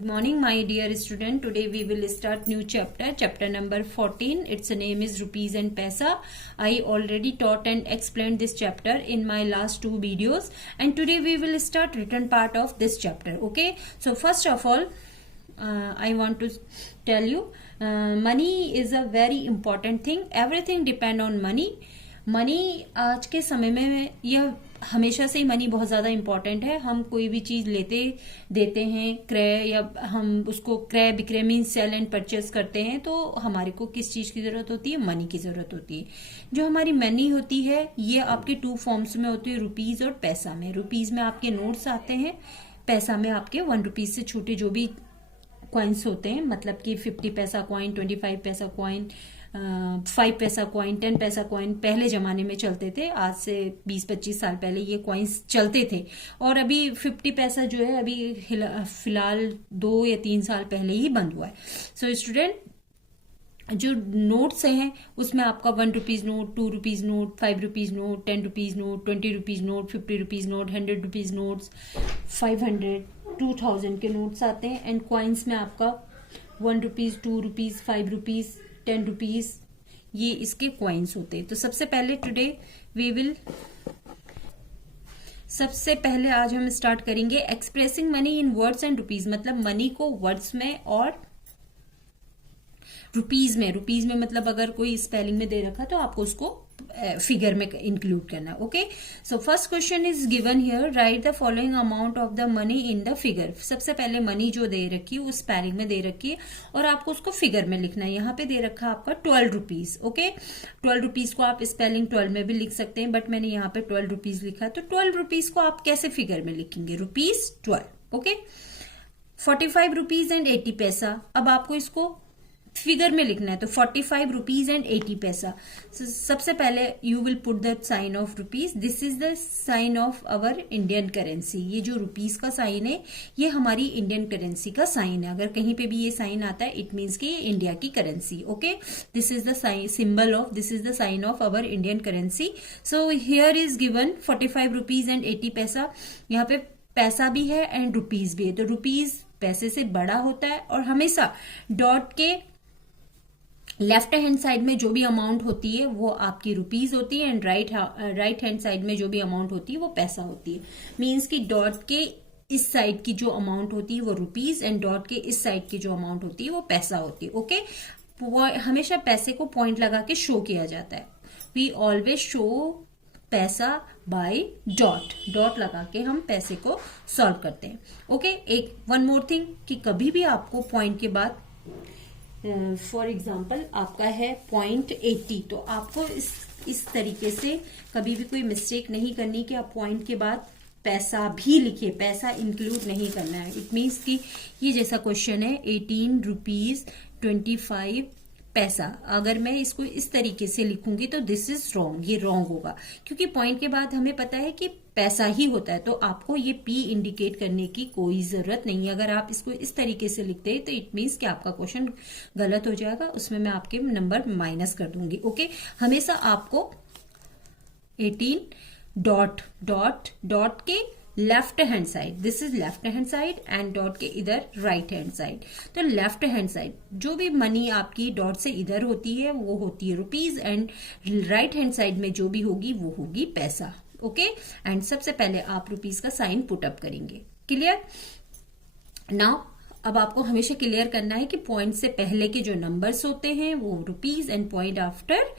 Good morning, my dear student. Today we will start new chapter number 14. Its name is Rupees and Paisa. I already taught and explained this chapter in my last two videos, and today we will start written part of this chapter. Okay, so first of all, I want to tell you, money is a very important thing. Everything depend on money. Money आज के समय में यह हमेशा से ही money बहुत ज़्यादा important है. हम कोई भी चीज़ लेते देते हैं क्रय, या हम उसको क्रय विक्रय मीन्स सेल एंड परचेस करते हैं, तो हमारे को किस चीज़ की ज़रूरत होती है? मनी की ज़रूरत होती है. जो हमारी मनी होती है ये आपके टू फॉर्म्स में होती है, रुपीज़ और पैसा में. रुपीज़ में आपके नोट्स आते हैं, पैसा में आपके 1 रुपीज़ से छोटे जो भी कॉइन्स होते हैं, मतलब कि 50 पैसा कॉइन, 25 पैसा कॉइन, 5 पैसा कॉइन, 10 पैसा कॉइन पहले जमाने में चलते थे. आज से 20-25 साल पहले ये कॉइन्स चलते थे. और अभी 50 पैसा जो है अभी फिलहाल 2 या 3 साल पहले ही बंद हुआ है. सो स्टूडेंट, जो नोट्स हैं उसमें आपका 1 rupees note, 2 rupees note, 5 rupees note, 10 rupees note, 20 rupees note, 50 rupees note, 100 rupees notes, 500, 2000 के नोट्स आते हैं. एंड कॉइन्स में आपका 1 रुपीज़, 2 रुपीज़, 5 रुपीज़, 10 रुपीज़, ये इसके कॉइन्स होते हैं. तो सबसे पहले आज हम स्टार्ट करेंगे expressing money in words and rupees. मतलब मनी को वर्ड्स में और रुपीज में मतलब अगर कोई स्पेलिंग में दे रखा तो आपको उसको फिगर में इंक्लूड करना. Okay, so first question is given here, right the following amount of the money in the figure. सबसे पहले मनी जो दे रखी है उस स्पेलिंग में दे रखी है और आपको उसको फिगर में लिखना है. यहाँ पे दे रखा है आपका 12 रुपीज. ओके, 12 रुपीज को आप स्पेलिंग 12 में भी लिख सकते हैं, बट मैंने यहाँ पे 12 रुपीज लिखा है. तो 12 रुपीज को आप कैसे फिगर में लिखेंगे? रुपीज 12. ओके, 45 रुपीज एंड 80 पैसा. अब आपको इसको फिगर में लिखना है, तो 45 रुपीज एंड 80 पैसा. सबसे पहले you will put the sign of rupees. This is the sign of our Indian currency. ये जो रुपीज का साइन है ये हमारी इंडियन करेंसी का साइन है. अगर कहीं पे भी ये साइन आता है इट मीन्स कि ये इंडिया की करेंसी. Okay, this is the this is the sign of our Indian currency. So here is given 45 rupees and 80 पैसा. यहाँ पे पैसा भी है एंड रुपीज भी है. तो रुपीज पैसे से बड़ा होता है और हमेशा डॉट के लेफ्ट हैंड साइड में जो भी अमाउंट होती है वो आपकी रुपीज होती है, एंड राइट हैंड साइड में जो भी अमाउंट होती है वो पैसा होती है. मीन्स कि डॉट के इस साइड की जो अमाउंट होती है वो रुपीज, एंड डॉट के इस साइड की जो अमाउंट होती है वो पैसा होती है. ओके, हमेशा पैसे को पॉइंट लगा के शो किया जाता है. वी ऑलवेज शो पैसा बाय डॉट लगा के हम पैसे को सॉल्व करते हैं. ओके, एक वन मोर थिंग कि कभी भी आपको पॉइंट के बाद फॉर एग्जाम्पल आपका है 0.80, तो आपको इस तरीके से कभी भी कोई मिस्टेक नहीं करनी कि आप पॉइंट के बाद पैसा भी लिखिए, पैसा इंक्लूड नहीं करना है. इट मीन्स कि ये जैसा क्वेश्चन है 18 रुपीज 25 पैसा, अगर मैं इसको इस तरीके से लिखूंगी तो दिस इज रॉन्ग, ये रॉन्ग होगा, क्योंकि पॉइंट के बाद हमें पता है कि पैसा ही होता है. तो आपको ये पी इंडिकेट करने की कोई जरूरत नहीं है. अगर आप इसको इस तरीके से लिखते हैं तो इट मीन्स कि आपका क्वेश्चन गलत हो जाएगा, उसमें मैं आपके नंबर माइनस कर दूंगी. ओके, हमेशा आपको 18 डॉट के left hand side, this is left hand side, and dot के इधर राइट हैंड साइड. तो लेफ्ट हैंड साइड जो भी मनी आपकी डॉट से इधर होती है वो होती है rupees, and right hand side में जो भी होगी वो होगी पैसा. ओके, एंड सबसे पहले आप रुपीज का साइन पुट अप करेंगे. क्लियर? नाउ अब आपको हमेशा क्लियर करना है कि पॉइंट से पहले के जो नंबर्स होते हैं वो रुपीज, एंड पॉइंट आफ्टर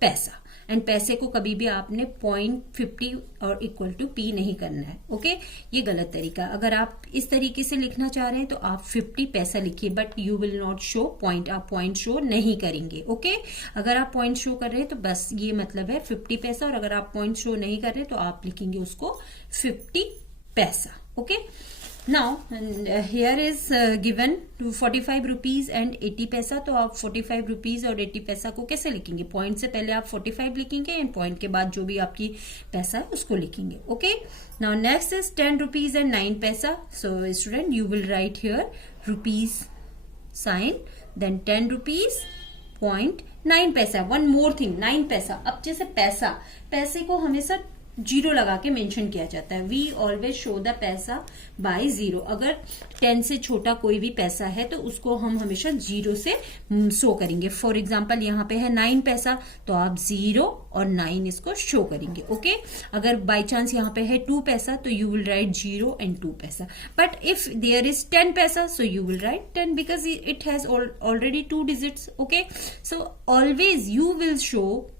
पैसा. एंड पैसे को कभी भी आपने 0.50 और इक्वल टू पी नहीं करना है. ओके, ये गलत तरीका. अगर आप इस तरीके से लिखना चाह रहे हैं तो आप 50 पैसा लिखिए, but you will not show point. आप पॉइंट शो नहीं करेंगे. ओके, अगर आप पॉइंट शो कर रहे हैं तो बस ये मतलब है 50 पैसा, और अगर आप पॉइंट शो नहीं कर रहे तो आप लिखेंगे उसको 50 पैसा. Okay, now here is given 45 rupees and 80 पैसा. तो आप 45 रुपीज और 80 पैसा को कैसे लिखेंगे? पॉइंट से पहले आप 45 लिखेंगे एंड पॉइंट के बाद जो भी आपकी पैसा है उसको लिखेंगे. Okay, now next is 10 rupees and 9 पैसा. So student, you will write here rupees sign, then 10 rupees 0.9 पैसा. वन मोर थिंग, 9 पैसा. अब जैसे पैसे को हमेशा जीरो लगा के मेंशन किया जाता है। वी ऑलवेज शो द पैसा बाय जीरो। अगर 10 से छोटा कोई भी पैसा है तो उसको हम हमेशा जीरो से शो करेंगे। फॉर एग्जाम्पल यहाँ पे है 9 पैसा, तो आप 0 और 9 इसको शो करेंगे। ओके, अगर बाय चांस यहाँ पे है 2 पैसा तो यू विल राइट 0 एंड 2 पैसा। But if there is 10 paisa so you will write 10 because it has already 2 digits. Okay, so always you will show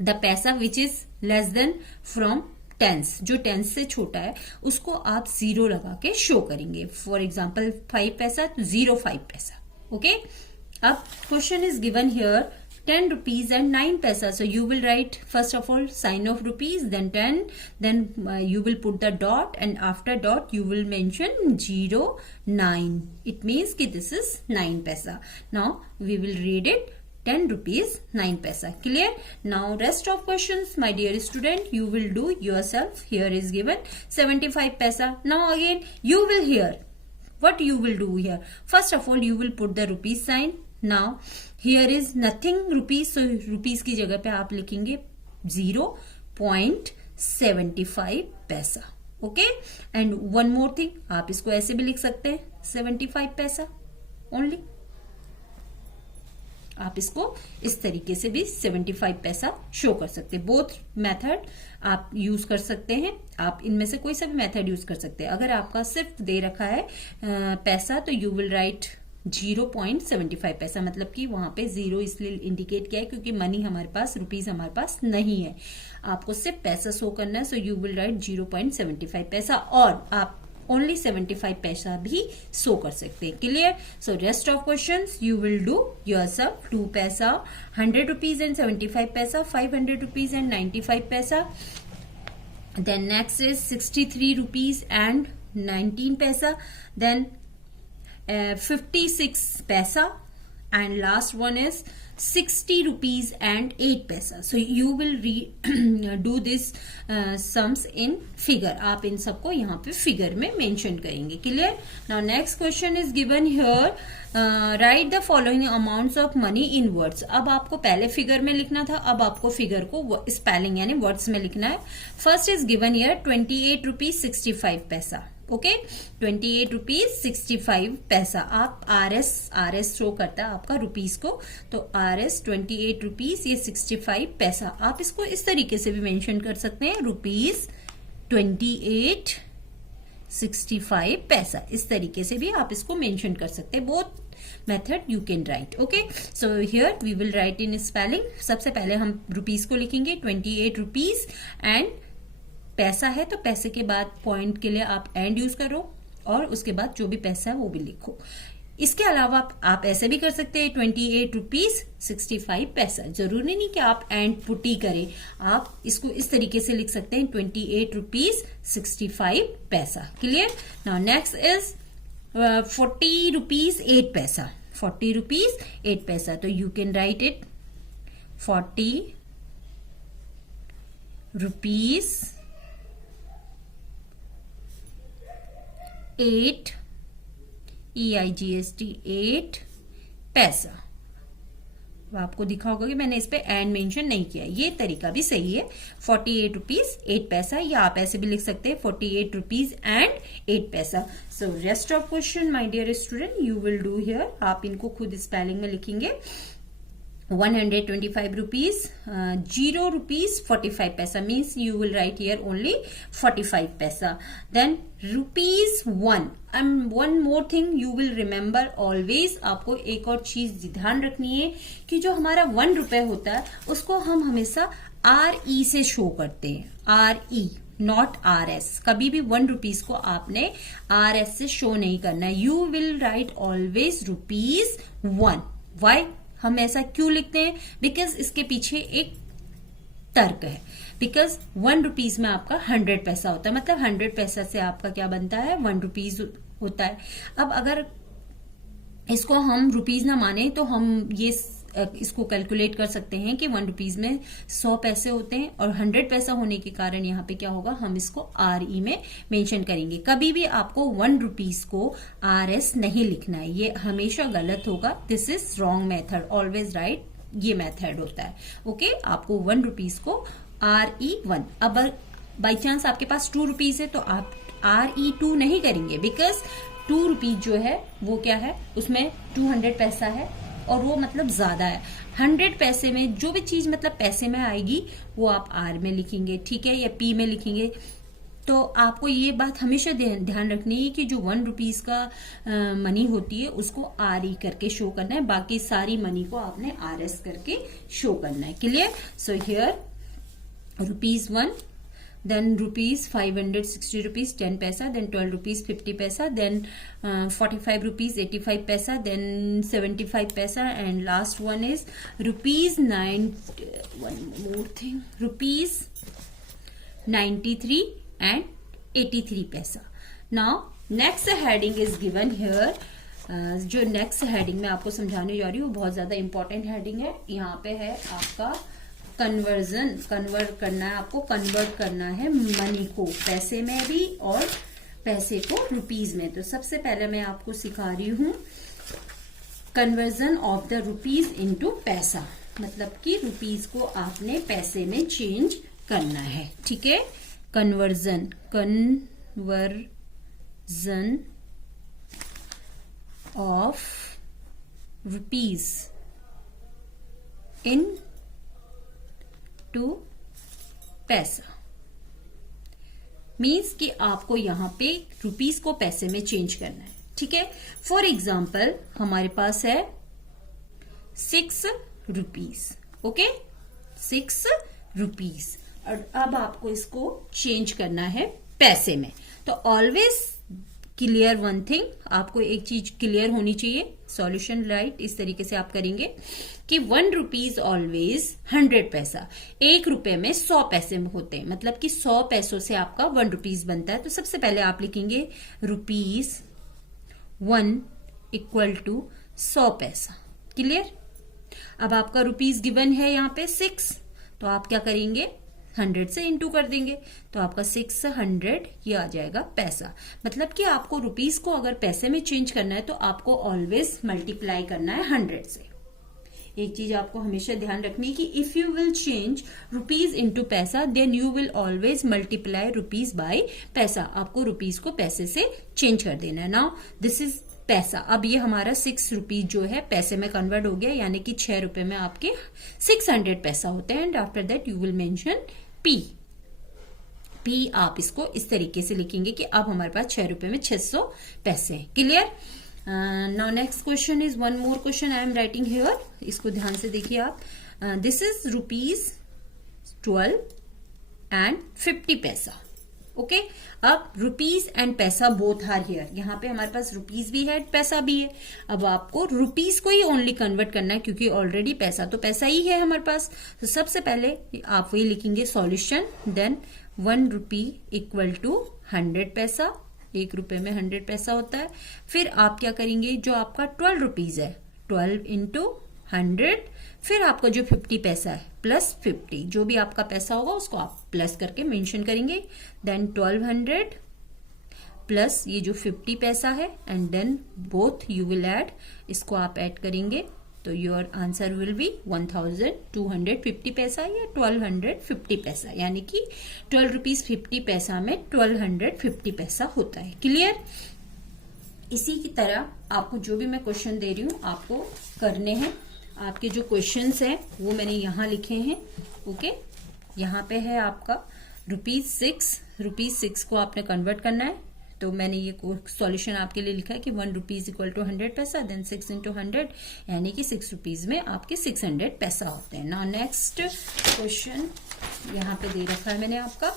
the paisa which is less than from tens. जो tens से छोटा है उसको आप 0 लगा के show करेंगे। फॉर एग्जाम्पल 5 पैसा तो 0.5 पैसा। ओके, अब question is given here 10 rupees and 9 paisa. So you will write first of all sign of rupees, then 10, then you will put the dot, and after dot you will mention 0, 9. It means कि this is 9 paisa. Now we will read it 10 rupees 9 paisa. Clear? Now rest of questions, my dear student, you will do yourself. Here is given 75 paisa. Now again you will hear what you will do here. First of all you will put the rupees sign. Now here is nothing rupees, so rupees की जगह पे आप लिखेंगे 0.75 पैसा. Okay, and one more thing, आप इसको ऐसे भी लिख सकते हैं 75 पैसा ओनली. आप इसको इस तरीके से भी 75 पैसा शो कर सकते हैं. बोथ मेथड आप यूज कर सकते हैं. आप इनमें से कोई सा भी मेथड यूज कर सकते हैं. अगर आपका सिर्फ दे रखा है पैसा तो यू विल राइट 0.75 पैसा, मतलब कि वहां पे 0 इसलिए इंडिकेट किया है क्योंकि मनी हमारे पास, रुपीज हमारे पास नहीं है. आपको सिर्फ पैसा शो करना है, सो यू विल राइट 0.75 पैसा, और आप ओनली 75 पैसा भी शो कर सकते हैं. Clear? So rest of questions you will do yourself. 2 पैसा, 100 रुपीज एंड 75 पैसा, 500 रुपीज एंड 95 पैसा. Then next is 63 rupees and 19 पैसा. Then 56 paisa, and last one is 60 rupees and 8 paisa. So you will do this sums in figure. आप इन सबको यहाँ पे figure में mention करेंगे. Clear? Now next question is given here. Write the following amounts of money in words. अब आपको पहले figure में लिखना था, अब आपको figure को spelling यानी words में लिखना है. First is given here 28 rupees 65 paisa. Okay, 28 rupees 65 पैसा. आप आरएस शो करता है आपका रुपीज को, तो आरएस 28 रुपीज, ये 65 पैसा. आप इसको इस तरीके से भी मेंशन कर सकते हैं, रुपीज 28 65 पैसा. इस तरीके से भी आप इसको मेंशन कर सकते हैं. Both method you can write. Okay, so here we will write in spelling. सबसे पहले हम रुपीज को लिखेंगे 28 रुपीज, एंड पैसा है तो पैसे के बाद पॉइंट के लिए आप एंड यूज करो, और उसके बाद जो भी पैसा है वो भी लिखो. इसके अलावा आप ऐसे भी कर सकते हैं 28 रुपीज 65 पैसा. जरूरी नहीं कि आप एंड पुटी करें, आप इसको इस तरीके से लिख सकते हैं 28 रुपीज 65 पैसा. Clear? Now next is 40 rupees 8 पैसा. 40 रुपीज 8 पैसा, तो you can right it 40 rupees 8 EIGST 8 पैसा. आपको दिखा होगा कि मैंने इस पे एंड मेंशन नहीं किया. ये तरीका भी सही है, 48 रुपीज 8 पैसा, या आप ऐसे भी लिख सकते हैं 48 रुपीज एंड 8 पैसा. So rest of question my dear student you will do here. आप इनको खुद स्पेलिंग में लिखेंगे. 125 rupees, 0 rupees 45 paisa, means you will write here only 45 paisa. Then rupees 1, and one more thing you will remember always. आपको एक और चीज ध्यान रखनी है कि जो हमारा 1 रुपए होता है उसको हम हमेशा RE से शो करते हैं. RE not RS. कभी भी 1 रुपीज को आपने RS से शो नहीं करना है. You will write always rupees 1. Why हम ऐसा क्यों लिखते हैं? बिकॉज इसके पीछे एक तर्क है. बिकॉज 1 रुपीज में आपका 100 पैसा होता है, मतलब 100 पैसा से आपका क्या बनता है? 1 रुपीज होता है. अब अगर इसको हम रुपीज ना माने तो हम ये इसको कैलकुलेट कर सकते हैं कि 1 रुपीज में 100 पैसे होते हैं, और 100 पैसा होने के कारण यहाँ पे क्या होगा? हम इसको RE में मेंशन करेंगे. कभी भी आपको 1 रुपीज को RS नहीं लिखना है, ये हमेशा गलत होगा. This is wrong method. Always right ये मेथड होता है. ओके, आपको 1 रुपीज को RE1। अब बाई चांस आपके पास 2 रुपीज है तो आप RE2 नहीं करेंगे, बिकॉज 2 रुपीज जो है वो क्या है, उसमें 200 पैसा है और वो मतलब ज्यादा है। 100 पैसे में जो भी चीज मतलब पैसे में आएगी वो आप R में लिखेंगे, ठीक है, या P में लिखेंगे। तो आपको ये बात हमेशा ध्यान रखनी है कि जो 1 रुपीज का मनी होती है उसको RE करके शो करना है, बाकी सारी मनी को आपने RS करके शो करना है। Clear? So here ₹1, then ₹560 10 paisa, then ₹12 50 paisa, then 45 rupees 85 paisa, then 75 paisa, and last one is ₹9, one more thing, ₹93 and 83 paisa. Now next heading is given here. जो नेक्स्ट हेडिंग में आपको समझाने जा रही हूँ बहुत ज्यादा इंपॉर्टेंट हेडिंग है। यहाँ पे है आपका कन्वर्जन, कन्वर्ट करना है आपको, कन्वर्ट करना है मनी को पैसे में भी और पैसे को रुपीज में। तो सबसे पहले मैं आपको सिखा रही हूं conversion of the rupees into पैसा, मतलब कि रुपीज को आपने पैसे में चेंज करना है, ठीक है। Conversion, conversion of rupees into पैसा मीन्स कि आपको यहां पे रुपीस को पैसे में चेंज करना है, ठीक है। फॉर एग्जाम्पल हमारे पास है 6 रुपीज, ओके, 6 रुपीज, और अब आपको इसको चेंज करना है पैसे में। तो ऑलवेज क्लियर वन थिंग, आपको एक चीज क्लियर होनी चाहिए, सॉल्यूशन राइट इस तरीके से आप करेंगे कि 1 रुपीज ऑलवेज 100 पैसा, 1 रुपए में 100 पैसे होते हैं, मतलब कि 100 पैसों से आपका 1 रुपीज बनता है। तो सबसे पहले आप लिखेंगे ₹1 इक्वल टू 100 पैसा। क्लियर? अब आपका रुपीज गिवन है यहाँ पे 6, तो आप क्या करेंगे 100 से इंटू कर देंगे, तो आपका 600 ये आ जाएगा पैसा। मतलब कि आपको रुपीस को अगर पैसे में चेंज करना है तो आपको ऑलवेज मल्टीप्लाई करना है 100 से। एक चीज आपको हमेशा ध्यान रखनी है कि if you will change rupees into paisa then you will always multiply rupees by paisa. आपको रुपीज को पैसे से चेंज कर देना है। नाउ दिस इज पैसा। अब ये हमारा 6 रुपीज जो है पैसे में कन्वर्ट हो गया, यानी कि 6 रुपए में आपके 600 पैसा होते हैं। And after that you will mention P आप इसको इस तरीके से लिखेंगे कि अब हमारे पास 6 रुपए में 600 पैसे हैं। Clear? Now next question is one more question I am writing here, इसको ध्यान से देखिए आप। दिस इज ₹12 and 50 पैसा, ओके। अब रुपीज एंड पैसा बोथ आर हियर, यहाँ पे हमारे पास रुपीज भी है पैसा भी है। अब आपको रुपीज को ही ओनली कन्वर्ट करना है क्योंकि ऑलरेडी पैसा तो पैसा ही है हमारे पास। तो सबसे पहले आप वही लिखेंगे solution, then 1 rupee equal to 100 पैसा, 1 रुपए में 100 पैसा होता है। फिर आप क्या करेंगे, जो आपका 12 रुपीज है 12 इंटू 100, फिर आपका जो 50 पैसा है प्लस 50, जो भी आपका पैसा होगा उसको आप प्लस करके मेंशन करेंगे। देन 1200 प्लस ये जो 50 पैसा है and then both you will add, इसको आप ऐड करेंगे तो योर आंसर विल बी 1250 पैसा या 1250 पैसा, यानी कि 12 रुपीज 50 पैसा में 1250 पैसा होता है। क्लियर? इसी की तरह आपको जो भी मैं क्वेश्चन दे रही हूं आपको करने हैं। आपके जो क्वेश्चंस हैं वो मैंने यहाँ लिखे हैं, ओके। यहाँ पे है आपका ₹6 को आपने कन्वर्ट करना है, तो मैंने ये सॉल्यूशन आपके लिए लिखा है कि 1 rupees equal to 100 paisa, then 6 into 100, यानी कि 6 रुपीज में आपके 600 पैसा होते हैं। नाउ नेक्स्ट क्वेश्चन यहाँ पे दे रखा है मैंने आपका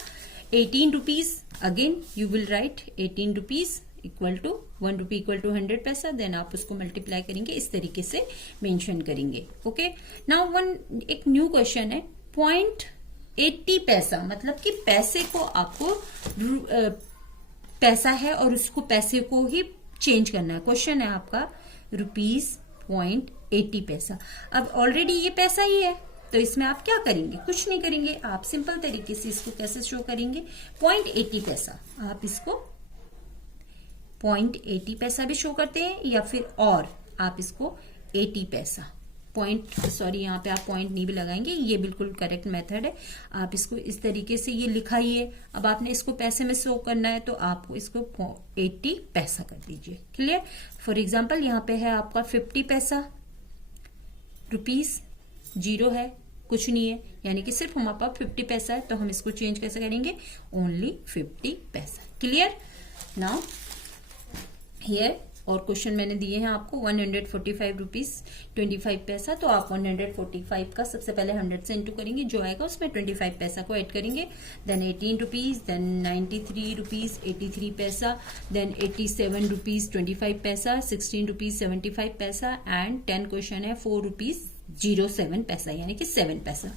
18 rupees, again you will write 18 rupees equal to 1 rupee equal to 100 paisa, then आप उसको मल्टीप्लाई करेंगे, इस तरीके से मेंशन करेंगे, ओके। नाउ एक न्यू क्वेश्चन है 0.80 पैसा, मतलब कि पैसे को आपको पैसा है और उसको पैसे को ही चेंज करना है। क्वेश्चन है आपका ₹0.80 पैसा। अब ऑलरेडी ये पैसा ही है तो इसमें आप क्या करेंगे, कुछ नहीं करेंगे, आप सिंपल तरीके से इसको कैसे शो करेंगे 0.80 पैसा। आप इसको 0.80 पैसा भी शो करते हैं या फिर और आप इसको 80 पैसा यहाँ पे आप पॉइंट नहीं भी लगाएंगे, ये बिल्कुल करेक्ट मेथड है। आप इसको इस तरीके से ये लिखाइए। अब आपने इसको पैसे में शो करना है तो आपको इसको 80 पैसा कर दीजिए। क्लियर। फॉर एग्जाम्पल यहाँ पे है आपका 50 पैसा, रुपीज, जीरो है, कुछ नहीं है, यानी कि सिर्फ हमारे पास 50 पैसा है, तो हम इसको चेंज कैसे करेंगे, ओनली 50 पैसा। क्लियर। नाउ हियर और क्वेश्चन मैंने दिए हैं आपको 145 रुपीज 25 पैसा, तो आप 145 का सबसे पहले 100 से इंटू करेंगे, जो आएगा उसमें 25 पैसा को ऐड करेंगे, देन 18 रुपीज, देन 93 रुपीज 83 पैसा, देन 87 रुपीज 25 पैसा, 16 रुपीज 75 पैसा एंड 10 क्वेश्चन है 4 रुपीज 07 पैसा, यानी कि 7 पैसा।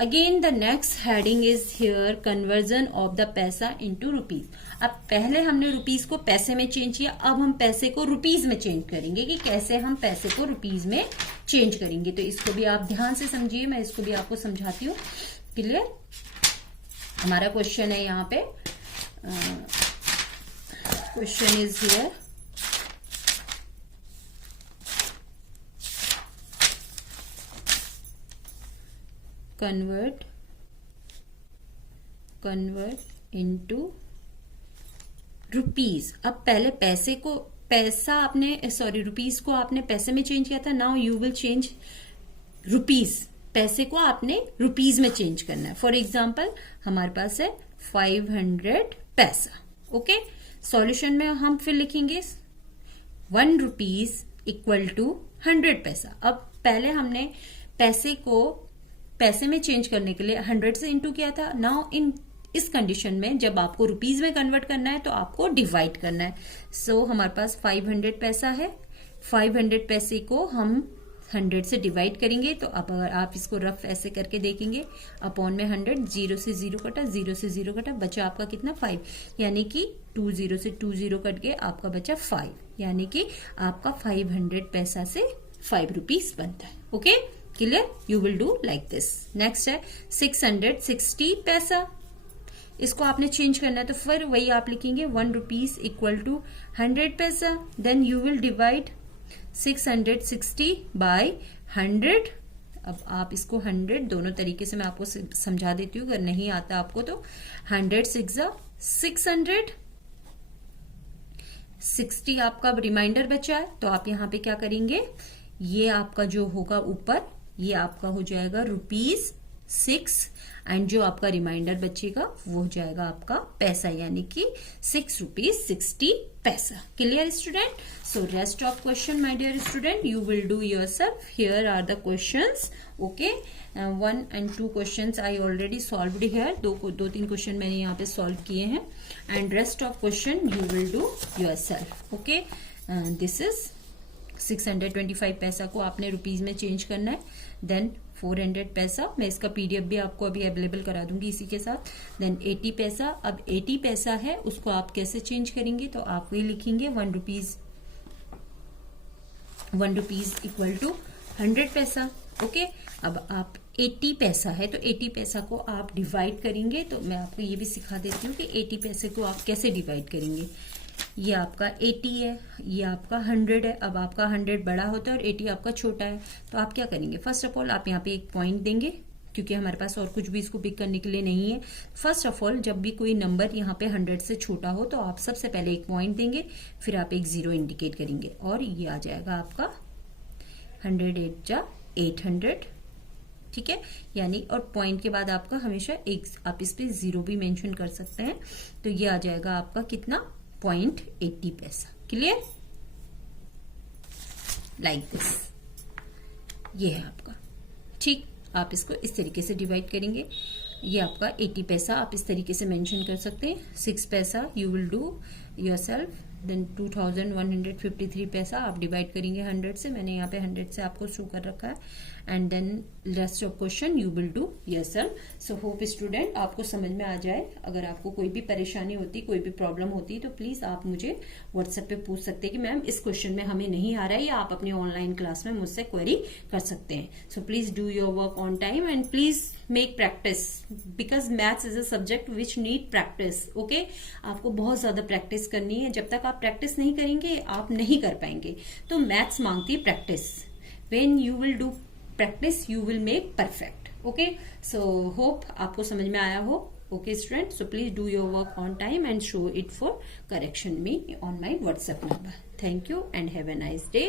Again the next heading is here conversion of the पैसा इनटू रुपीज। अब पहले हमने रुपीज को पैसे में चेंज किया, अब हम पैसे को रुपीज में चेंज करेंगे कि कैसे हम पैसे को रुपीज में चेंज करेंगे। तो इसको भी आप ध्यान से समझिए, मैं इसको भी आपको समझाती हूँ। क्लियर। हमारा क्वेश्चन है यहाँ पे, question is here convert into rupees. अब पहले रुपीज को आपने पैसे में चेंज किया था, now you will change rupees, पैसे को आपने रुपीज में चेंज करना है। फॉर एग्जाम्पल हमारे पास है 500 पैसा। ओके, सॉल्यूशन में हम फिर लिखेंगे 1 रुपीज इक्वल टू 100 पैसा। अब पहले हमने पैसे को पैसे में चेंज करने के लिए 100 से इंटू किया था, नाउ इस कंडीशन में जब आपको रुपीज में कन्वर्ट करना है तो आपको डिवाइड करना है। सो हमारे पास 500 पैसा है, 500 पैसे को हम 100 से डिवाइड करेंगे, तो अब अगर आप इसको रफ ऐसे करके देखेंगे, अपॉन में 100, 0 से 0 कटा, 0 से 0 कटा, बचा आपका कितना 5, यानी कि 20 से 20 कट के आपका बचा 5, यानी कि आपका 500 पैसा से 5 रुपीज बनता है। Okay, clear. You will do like this. Next है 660 पैसा, इसको आपने चेंज करना है, तो फिर वही आप लिखेंगे 1 rupees equal to 100 paisa, then you will divide 660 by 100। अब आप इसको 100 दोनों तरीके से मैं आपको समझा देती हूँ, अगर नहीं आता आपको तो 100 600, 60 आपका रिमाइंडर बचा है, तो आप यहाँ पे क्या करेंगे, ये आपका जो होगा ऊपर, ये आपका हो जाएगा ₹6 एंड जो आपका रिमाइंडर बचेगा वो हो जाएगा आपका पैसा, यानी कि 6 rupees 60 paisa. Clear student. So rest of question my dear student you will do yourself. Here are the questions. Okay, 1 and 2 questions I already solved here, 2-3 question मैंने यहाँ पे सॉल्व किए हैं, and rest of question you will do yourself. Okay, this is 625 paisa को आपने rupees में change करना है, देन 400 पैसा, मैं इसका पीडीएफ भी आपको अभी अवेलेबल करा दूंगी इसी के साथ, देन 80 पैसा। अब 80 पैसा है, उसको आप कैसे चेंज करेंगे, तो आप वही लिखेंगे 1 रुपीज इक्वल टू 100 पैसा। ओके, अब आप 80 पैसा है तो 80 पैसा को आप डिवाइड करेंगे, तो मैं आपको ये भी सिखा देती हूँ कि 80 पैसे को आप कैसे डिवाइड करेंगे। ये आपका 80 है, ये आपका 100 है। अब आपका 100 बड़ा होता है और 80 आपका छोटा है, तो आप क्या करेंगे, फर्स्ट ऑफ ऑल आप यहाँ पे एक पॉइंट देंगे, क्योंकि हमारे पास और कुछ भी इसको पिक करने के लिए नहीं है। फर्स्ट ऑफ ऑल जब भी कोई नंबर यहाँ पे 100 से छोटा हो तो आप सबसे पहले एक पॉइंट देंगे, फिर आप एक 0 इंडिकेट करेंगे, और ये आ जाएगा आपका 108 800। ठीक है, यानी और पॉइंट के बाद आपका हमेशा एक, आप इस पे 0 भी मेंशन कर सकते हैं, तो ये आ जाएगा आपका कितना 0.80 पैसा। क्लियर, लाइक दिस, ये है आपका। ठीक, आप इसको इस तरीके से डिवाइड करेंगे, ये आपका 80 पैसा आप इस तरीके से मेंशन कर सकते हैं। 6 paisa you will do yourself, then 2153 paisa आप डिवाइड करेंगे 100 से, मैंने यहाँ पे 100 से आपको शो कर रखा है, and then rest of question you will do yourself. So hope student आपको समझ में आ जाए। अगर आपको कोई भी परेशानी होती, कोई भी प्रॉब्लम होती, तो प्लीज आप मुझे व्हाट्सएप पे पूछ सकते हैं कि मैम इस क्वेश्चन में हमें नहीं आ रहा है, या आप अपने ऑनलाइन क्लास में मुझसे क्वेरी कर सकते हैं। So please do your work on time and please make practice, because maths is a subject which need practice. Okay, आपको बहुत ज्यादा प्रैक्टिस करनी है, जब तक आप प्रैक्टिस नहीं करेंगे आप नहीं कर पाएंगे। तो मैथ्स मांगती है practice, when you will do practice you will make perfect. Okay, so hope आपको समझ में आया हो. Okay students, so please do your work on time and show it for correction me on my WhatsApp number. Thank you and have a nice day.